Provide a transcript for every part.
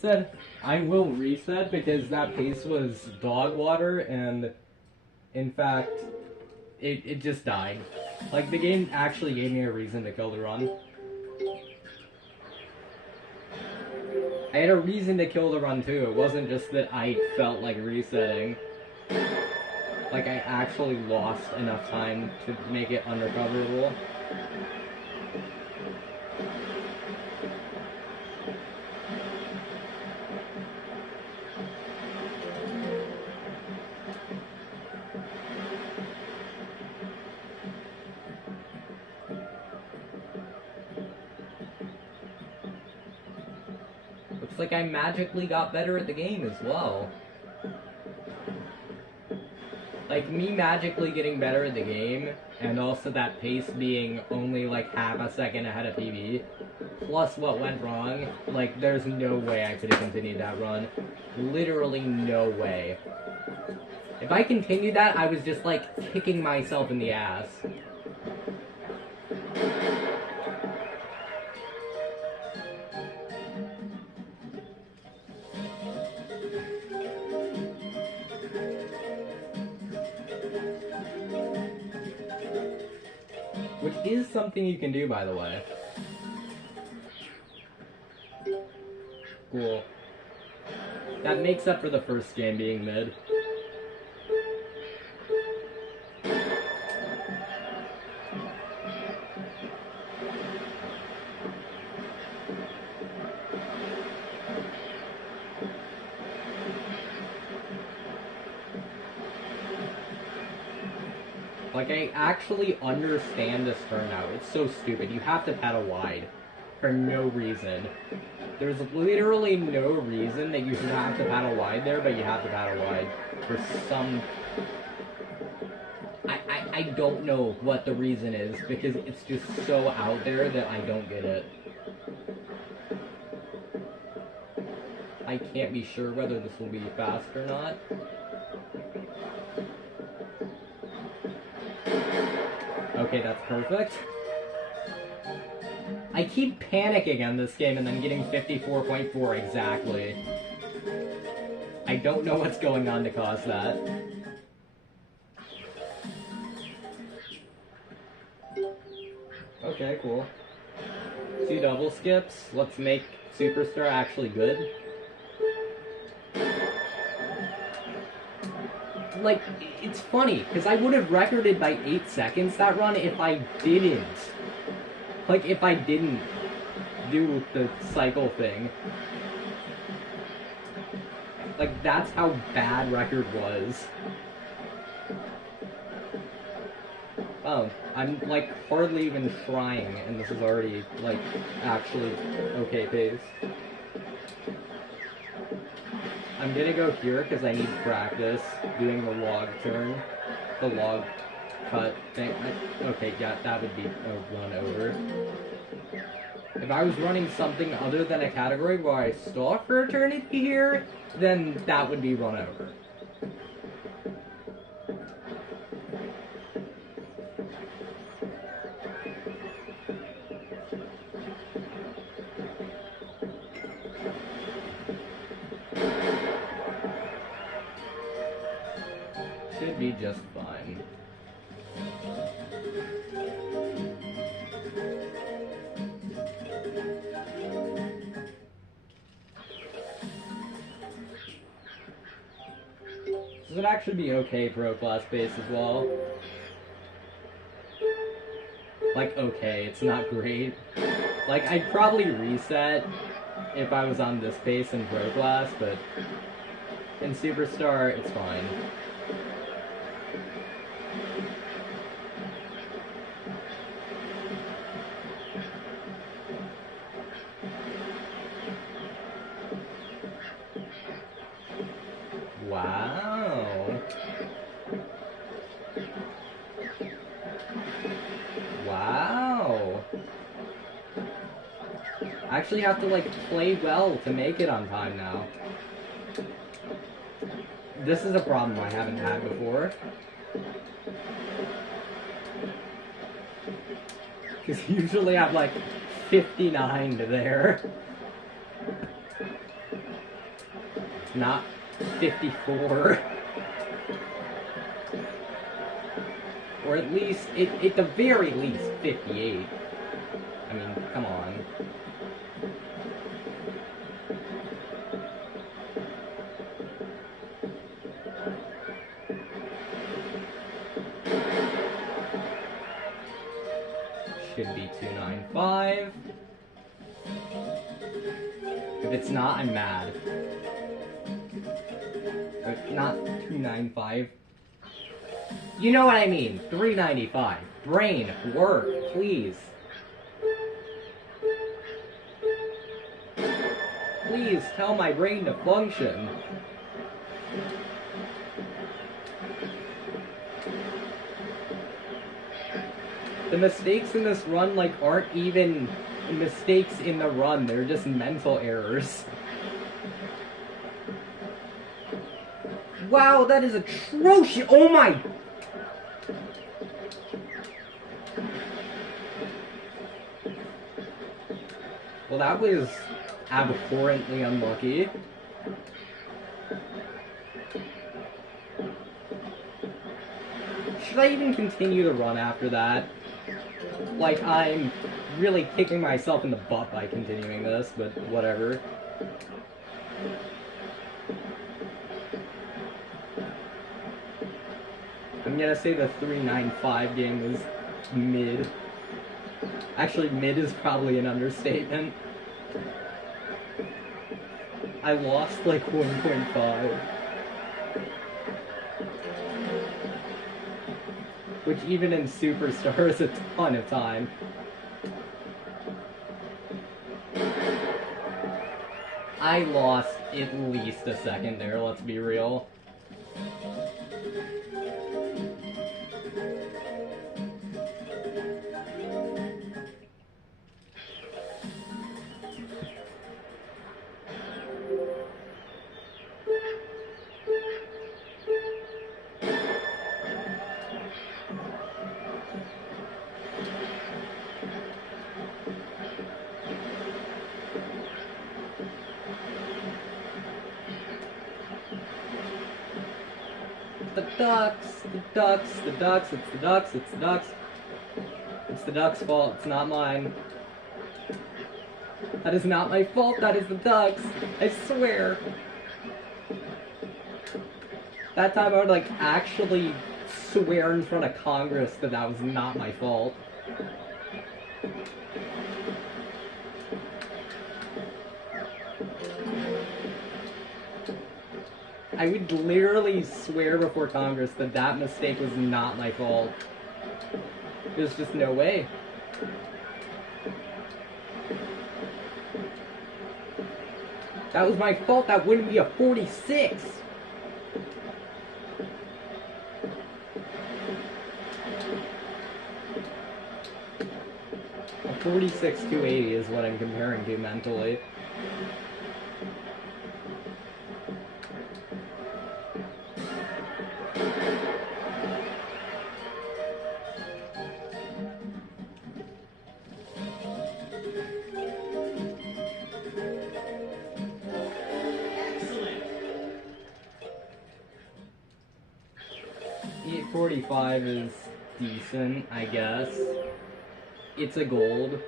Said I will reset because that pace was dog water, and in fact, it just died. Like, the game actually gave me a reason to kill the run. I had a reason to kill the run too. It wasn't just that I felt like resetting. Like, I actually lost enough time to make it unrecoverable. Looks like I magically got better at the game as well. Like, me magically getting better at the game, and also that pace being only like half a second ahead of PB, plus what went wrong, like, there's no way I could have continued that run. Literally no way. If I continued that, I was just like kicking myself in the ass. Which is something you can do, by the way. Cool. That makes up for the first game being mid. Like, I actually understand this turnout. It's so stupid. You have to paddle wide. For no reason. There's literally no reason that you should have to paddle wide there, but you have to paddle wide. For some... I don't know what the reason is, because it's just so out there that I don't get it. I can't be sure whether this will be fast or not. Okay, that's perfect. I keep panicking on this game and then getting 54.4 exactly. I don't know what's going on to cause that. Okay, cool. 2 double skips. Let's make Superstar actually good. Like, it's funny, because I would have recorded by 8 seconds that run if I didn't. Like, if I didn't do the cycle thing. Like, that's how bad record was. Oh, I'm, like, hardly even trying, and this is already, like, actually okay pace. I'm gonna go here because I need practice doing the log turn, the log cut thing. Okay, yeah, that would be a run over. If I was running something other than a category where I stop for eternity here, then that would be run over. Should be just fine. This would actually be okay pro class pace as well. Like, okay, it's not great. Like, I'd probably reset if I was on this pace in pro class, but in Superstar, it's fine. Wow. Wow. I actually have to, like, play well to make it on time now. This is a problem I haven't had before. Because usually I'm, like, 59 to there. Not 54. Or at least, at the very least, 58. I mean, come on. Should be 295. If it's not, I'm mad. But not 295. You know what I mean. 395. Brain, work, please. Please tell my brain to function. The mistakes in this run, like, aren't even mistakes in the run. They're just mental errors. Wow, that is atrocious! Oh my... Well, that was abhorrently unlucky. Should I even continue the run after that? Like, I'm really kicking myself in the butt by continuing this, but whatever. I'm gonna say the 395 game was mid. Actually, mid is probably an understatement. I lost like 1.5. Which even in Superstar is a ton of time. I lost at least a second there, let's be real. The ducks, the ducks, the ducks, it's the ducks, it's the ducks. It's the ducks' fault, it's not mine. That is not my fault, that is the ducks. I swear. That time I would like actually swear in front of Congress that that was not my fault. I would literally swear before Congress that that mistake was not my fault. There's just no way. That was my fault, that wouldn't be a 46! A 46-280 is what I'm comparing to mentally. The 845 is decent, I guess. It's a gold.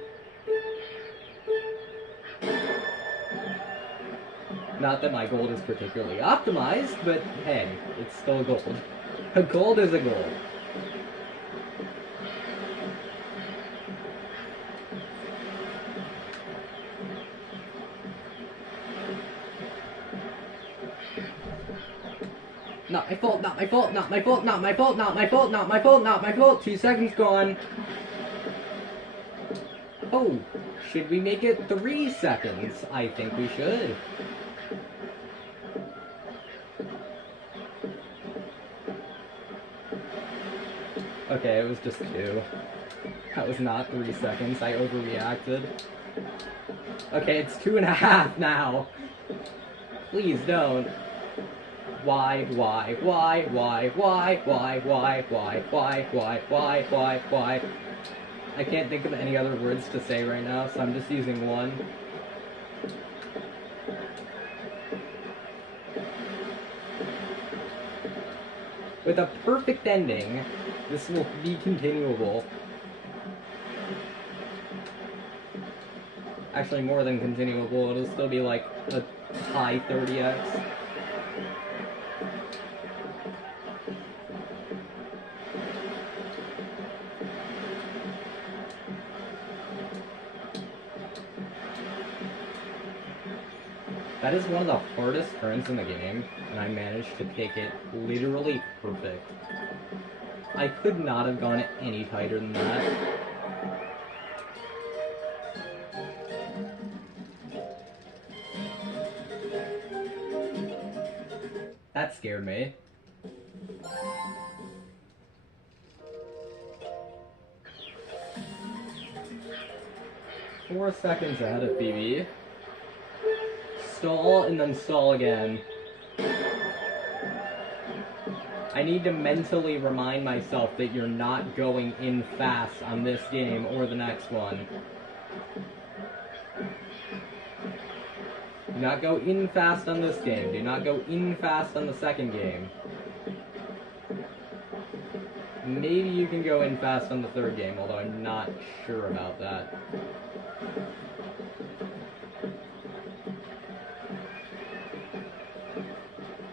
Not that my gold is particularly optimized, but hey, it's still a gold. A gold is a gold. Not my fault, not my fault, not my fault, not my fault, not my fault, not my fault, not my fault. 2 seconds gone. Oh, should we make it 3 seconds? I think we should. Okay, it was just 2. That was not 3 seconds. I overreacted. Okay, it's 2.5 now. Please don't. Why? I can't think of any other words to say right now, so I'm just using one. With a perfect ending, this will be continuable. Actually, more than continuable, it'll still be like a high 30x. That is one of the hardest turns in the game, and I managed to take it literally perfect. I could not have gone any tighter than that. That scared me. Four seconds ahead of Phoebe. Stall and then stall again. I need to mentally remind myself that you're not going in fast on this game or the next one. Do not go in fast on this game. Do not go in fast on the second game. Maybe you can go in fast on the third game, although I'm not sure about that.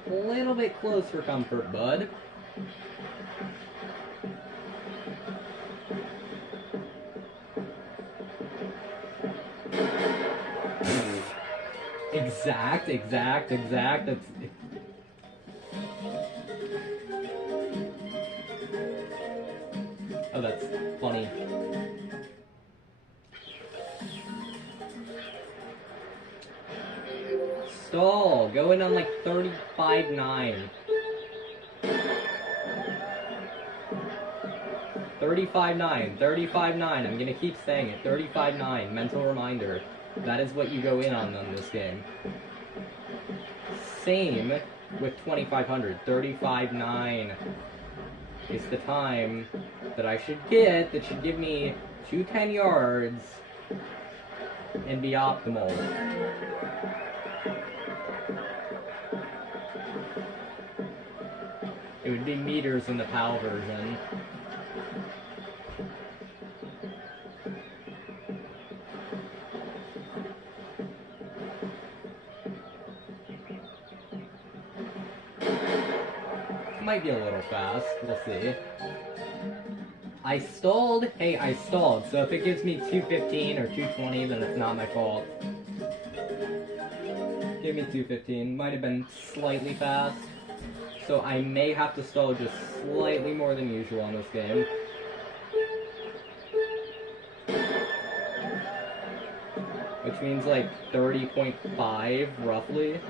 A little bit close for comfort, bud. Exact. That's... Oh, that's funny. Stall. Go in on like 35.9. 35.9. 35.9. I'm gonna keep saying it. 35.9. Mental reminder. That is what you go in on this game. Same with 2500. 35.9 is the time that I should get that should give me 210 yards and be optimal. It would be meters in the PAL version. Might be a little fast, we'll see. I stalled? Hey, I stalled, so if it gives me 215 or 220, then it's not my fault. Give me 215, might have been slightly fast. So I may have to stall just slightly more than usual on this game. Which means like 30.5, roughly.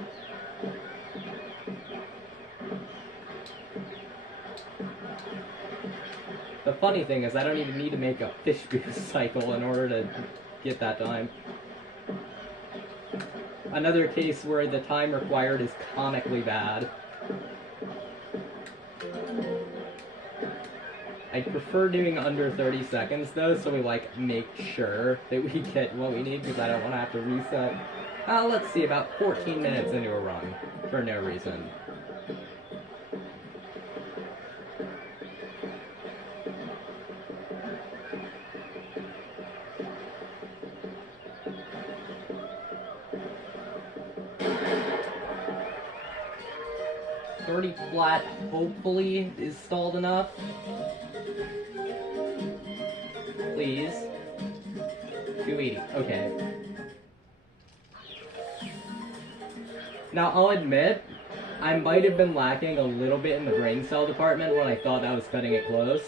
The funny thing is I don't even need to make a fish boost cycle in order to get that time. Another case where the time required is comically bad. I'd prefer doing under 30 seconds though, so we like make sure that we get what we need, because I don't want to have to reset. Let's see, about 14 minutes into a run, for no reason. Flat, hopefully, is stalled enough. Please. 280. Okay. Now, I'll admit, I might have been lacking a little bit in the brain cell department when I thought I was cutting it close.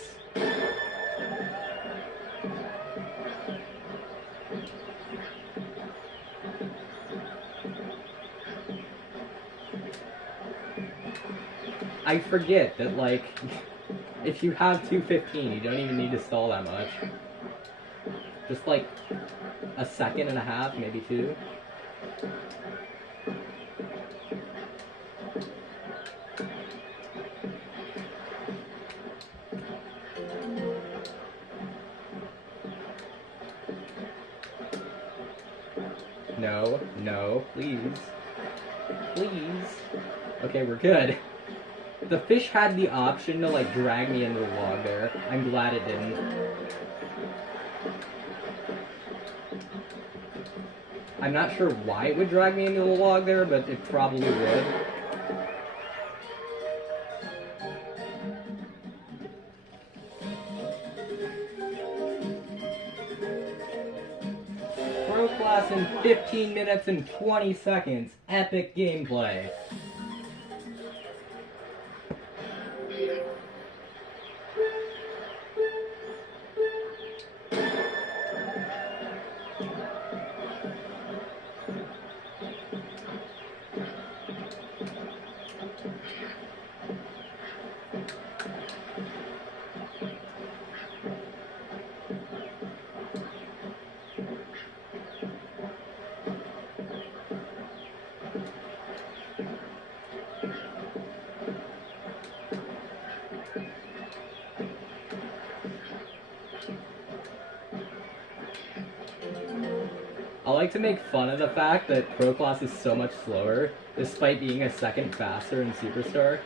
I forget that, like, if you have 215, you don't even need to stall that much. Just, like, a second and a half, maybe two. No, no, please. Please. Okay, we're good. The fish had the option to, like, drag me into the log there. I'm glad it didn't. I'm not sure why it would drag me into the log there, but it probably would. Pro class in 15 minutes and 20 seconds. Epic gameplay. I like to make fun of the fact that Pro Class is so much slower, despite being a second faster in Superstar.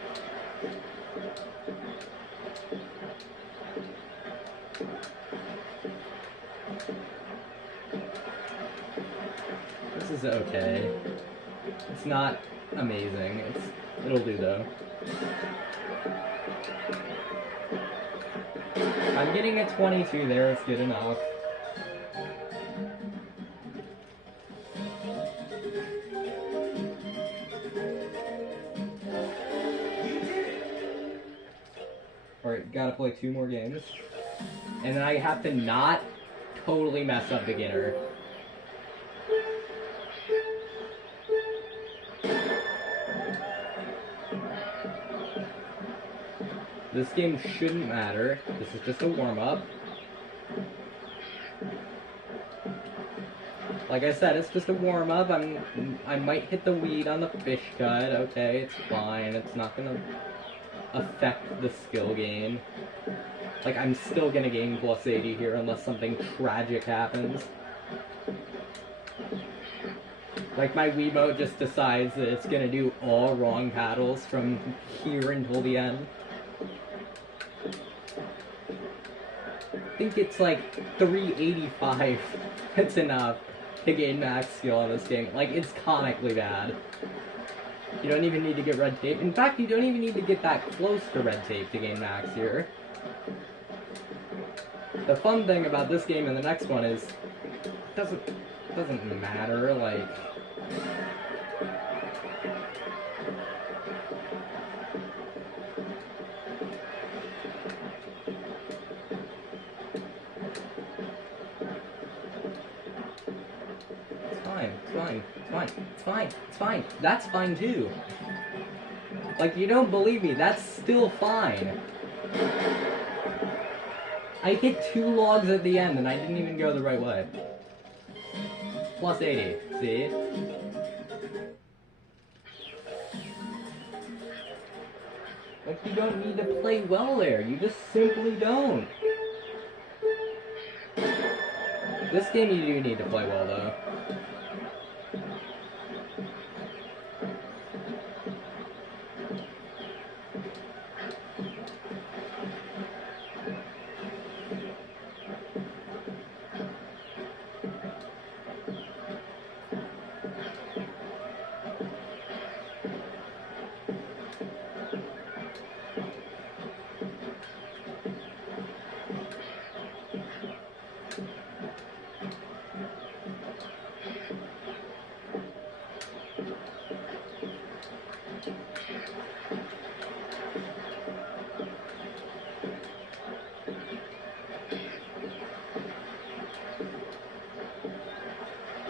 This is okay. It's not amazing. It'll do though. I'm getting a 22 there, it's good enough. Alright, gotta play 2 more games. And then I have to not totally mess up beginner. This game shouldn't matter. This is just a warm-up. Like I said, it's just a warm-up. I might hit the weed on the fish cut. Okay, it's fine. It's not gonna affect the skill gain. Like, I'm still gonna gain plus 80 here unless something tragic happens. Like, my Wiimote just decides that it's gonna do all wrong paddles from here until the end. I think it's like 385. That's enough to gain max skill on this game. Like, it's comically bad. You don't even need to get red tape. In fact, you don't even need to get that close to red tape to gain max here. The fun thing about this game and the next one is it doesn't matter, like, it's fine. That's fine too. Like, you don't believe me, that's still fine. I hit 2 logs at the end and I didn't even go the right way. Plus 80, see? Like, you don't need to play well there, you just simply don't. This game you do need to play well though.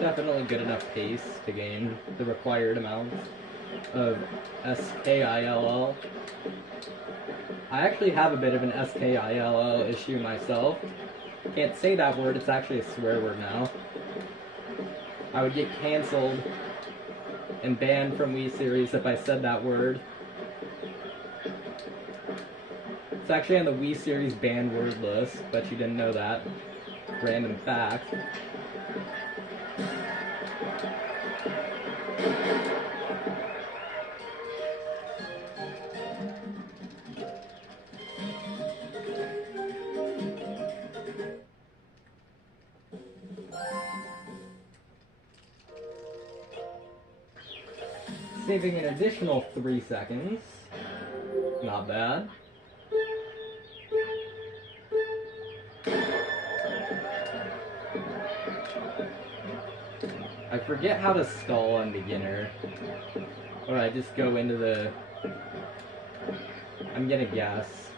Definitely good enough pace to gain the required amount of SKILL. I actually have a bit of an SKILL issue myself. Can't say that word, it's actually a swear word now. I would get cancelled and banned from Wii Series if I said that word. It's actually on the Wii Series banned word list, but you didn't know that. Random fact. Saving an additional 3 seconds. Not bad. I forget how to stall on beginner. Or I just go into the... I'm gonna guess.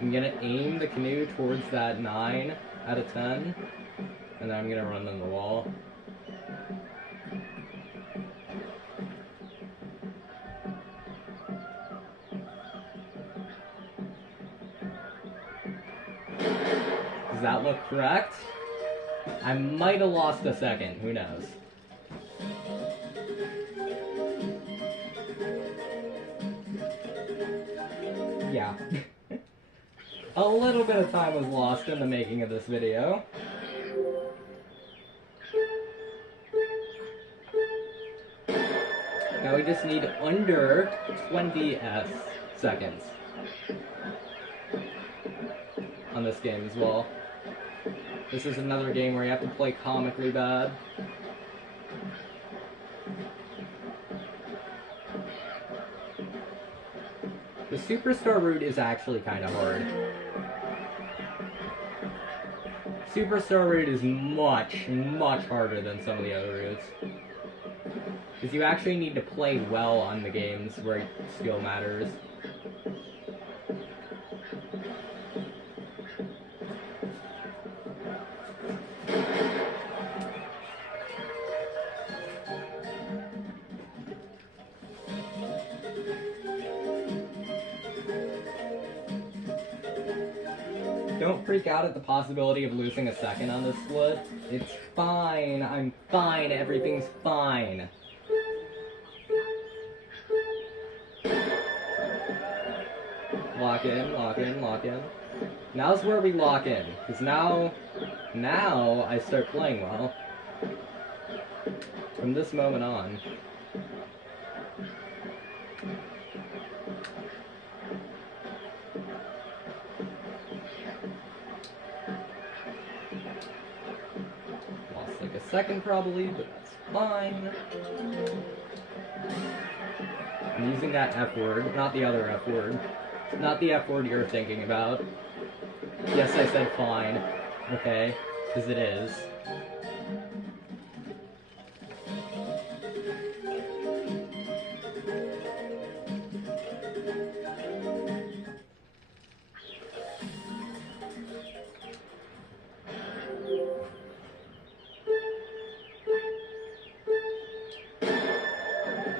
I'm gonna aim the canoe towards that 9 out of 10. And then I'm gonna run on the wall. Does that look correct? I might have lost a second, who knows? Yeah. A little bit of time was lost in the making of this video. Now we just need under 20 seconds on this game as well. This is another game where you have to play comically bad. The Superstar route is actually kind of hard. Superstar route is much, much harder than some of the other routes. Because you actually need to play well on the games where skill matters. Don't freak out at the possibility of losing a second on this split. It's fine. I'm fine. Everything's fine. Lock in, lock in, lock in. Now's where we lock in. Because now I start playing well. From this moment on. Lost like a second probably, but that's fine. I'm using that F word, not the other F word. Not the F word you're thinking about. Yes, I said fine. Okay, because it is.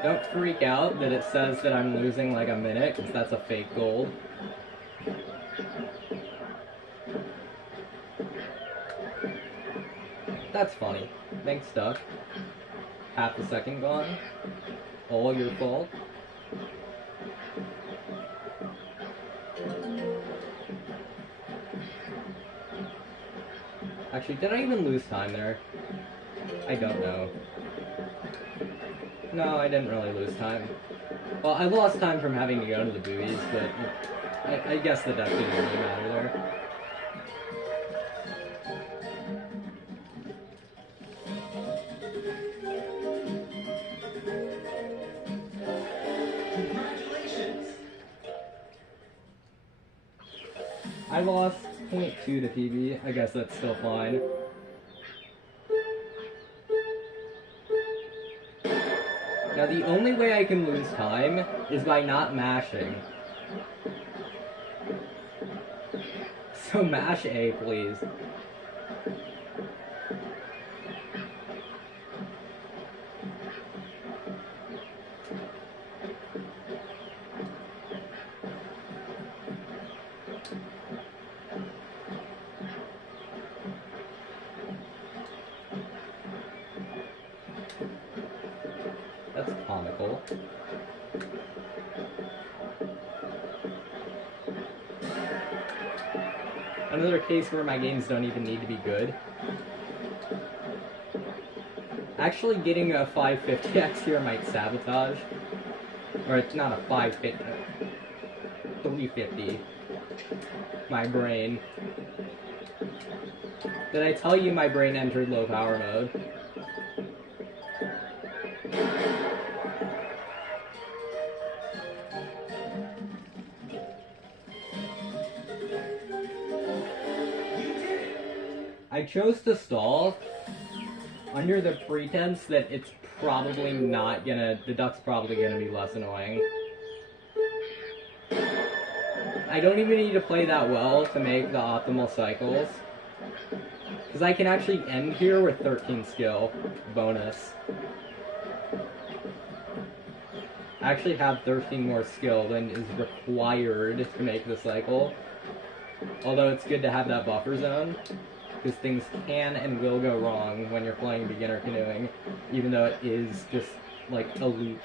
Don't freak out that it says that I'm losing like a minute, because that's a fake gold. That's funny. Thanks, Duck. Half a second gone. All your fault. Actually, did I even lose time there? I don't know. No, I didn't really lose time. Well, I lost time from having to go to the buoys, but I guess the duck didn't really matter there. Congratulations! I lost 0.2 to PB. I guess that's still fine. Now the only way I can lose time is by not mashing. So mash A, please. That's comical. Another case where my games don't even need to be good. Actually getting a 550x here might sabotage. Or it's not a 550, 350. My brain. Did I tell you my brain entered low power mode? I chose to stall under the pretense that it's probably not gonna, the duck's probably gonna be less annoying. I don't even need to play that well to make the optimal cycles. Because I can actually end here with 13 skill bonus. I actually have 13 more skill than is required to make the cycle. Although it's good to have that buffer zone, because things can and will go wrong when you're playing beginner canoeing, even though it is just like a loop.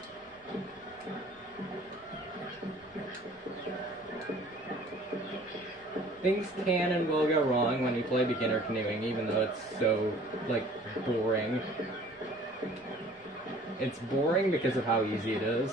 Things can and will go wrong when you play beginner canoeing, even though it's so, like, boring. It's boring because of how easy it is.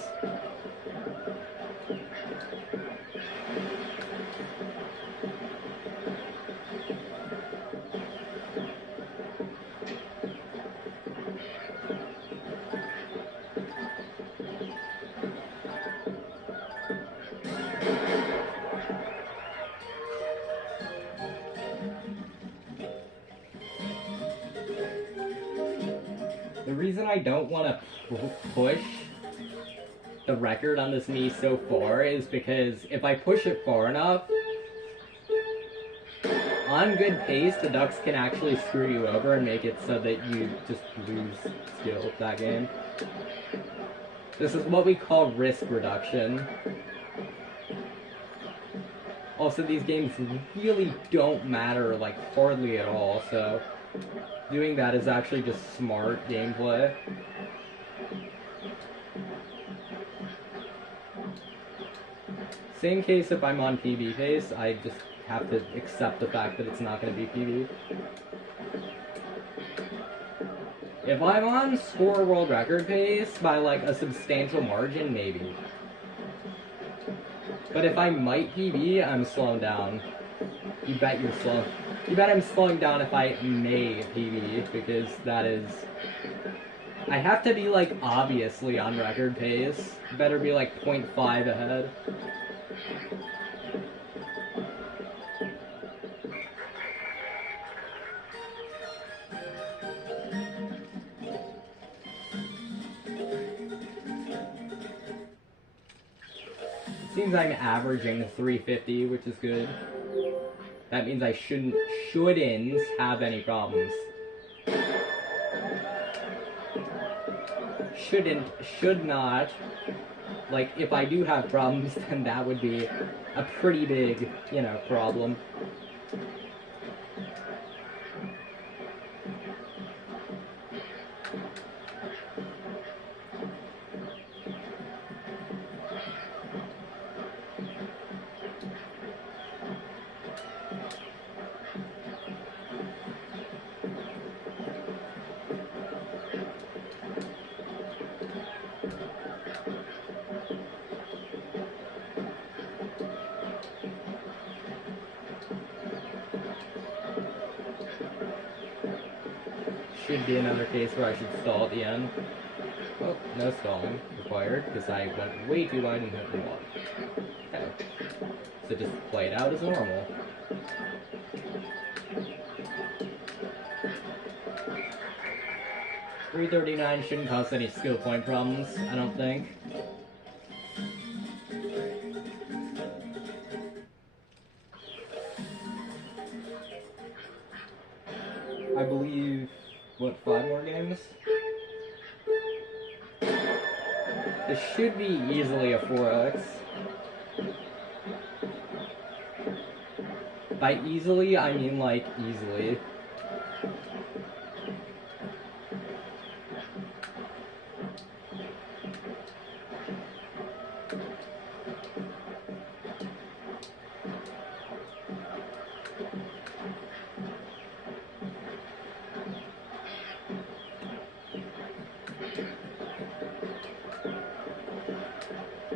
The reason I don't want to push the record on this knee so far is because if I push it far enough, on good pace, the ducks can actually screw you over and make it so that you just lose skill that game. This is what we call risk reduction. Also, these games really don't matter, like, hardly at all, so doing that is actually just smart gameplay. Same case if I'm on PB pace, I just have to accept the fact that it's not going to be PB. If I'm on score world record pace by like a substantial margin, maybe. But if I might PB, I'm slowing down. You bet you're slow. You bet I'm slowing down if I may PB, because that is... I have to be, like, obviously on record pace. Better be, like, 0.5 ahead. It seems I'm averaging 350, which is good. That means I shouldn't have any problems. Should not. Like, if I do have problems, then that would be a pretty big, you know, problem. Should be another case where I should stall at the end. Oh, no stalling required, because I went way too wide and hit the wall. Okay. So just play it out as normal. .339 shouldn't cause any skill point problems, I don't think. I believe, what, 5 more games? This should be easily a 4x. By easily, I mean like easily.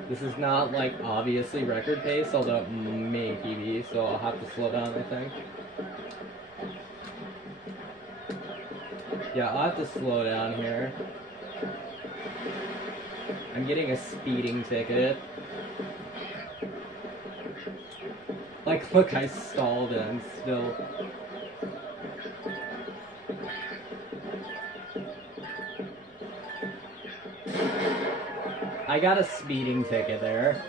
This is not, like, obviously record pace, although it may PB, so I'll have to slow down, I think. Yeah, I'll have to slow down here. I'm getting a speeding ticket. Like, look, I stalled and still... I got a speeding ticket there.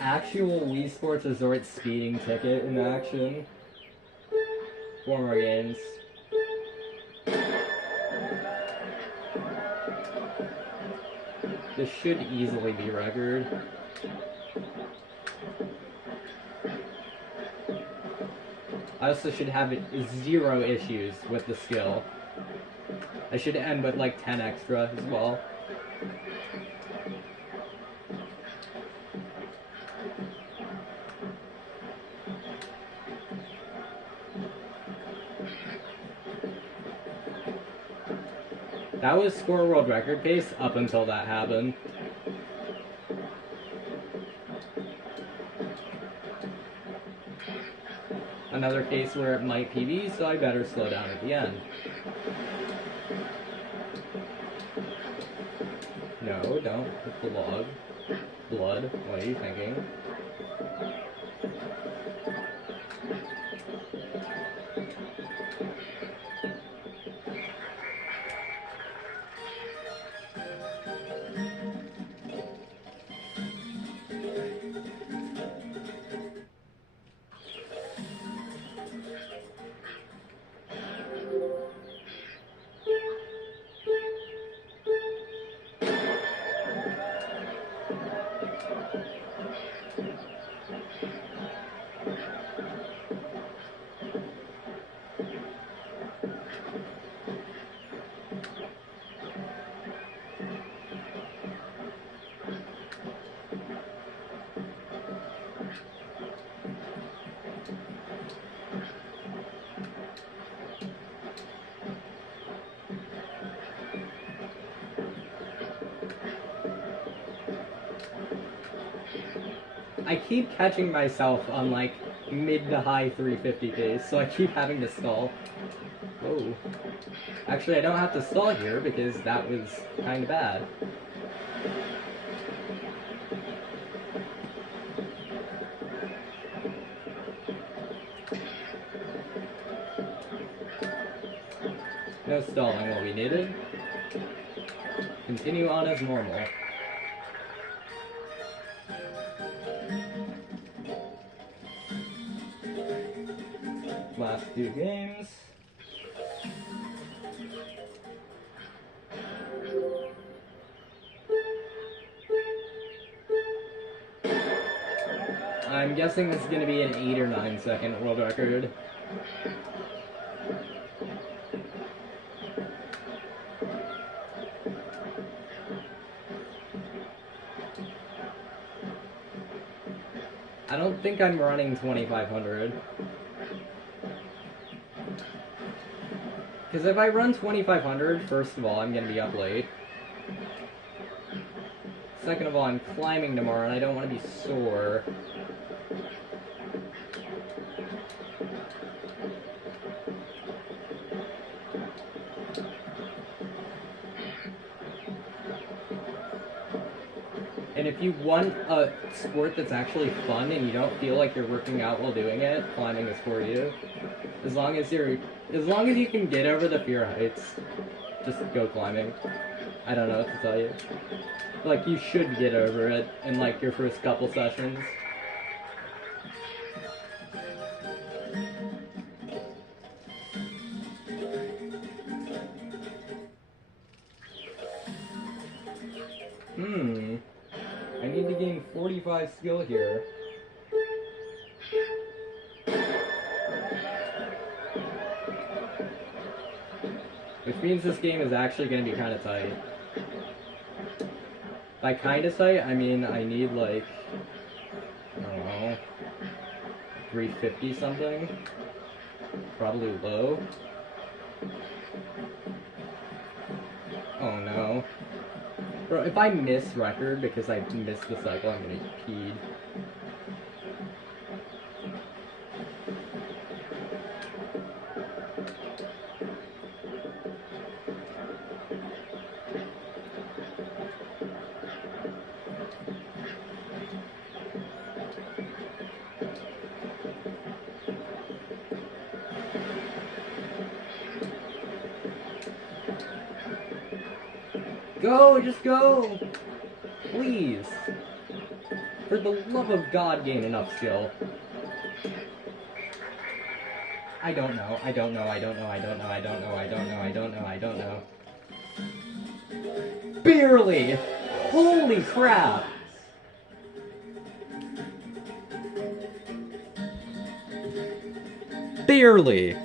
Actual Wii Sports Resort speeding ticket in action. 4 more games. This should easily be record. I also should have 0 issues with the skill. I should end with like 10 extra as well. That was score world record pace up until that happened. Another case where it might PB, so I better slow down at the end. No, don't hit the log. Blood, what are you thinking? I keep catching myself on like mid to high 350 pace, so I keep having to stall. Whoa. Actually, I don't have to stall here because that was kind of bad. No stalling will be needed. Continue on as normal. Last 2 games. I'm guessing this is going to be an 8 or 9 second world record. I don't think I'm running 2500. Because if I run 2500, first of all, I'm going to be up late. Second of all, I'm climbing tomorrow and I don't want to be sore. And if you want a sport that's actually fun and you don't feel like you're working out while doing it, climbing is for you. As long as you can get over the fear of heights, just go climbing. I don't know what to tell you. Like, you should get over it in like your first couple sessions. I need to gain 45 skill here. Which means this game is actually going to be kind of tight. By kind of tight, I mean I need like, I don't know, 350 something. Probably low. Oh no. Bro, if I miss record because I missed the cycle, I'm gonna get peed. Go, just go! Please. For the love of God, gain enough skill. I don't know. Barely! Holy crap! Barely!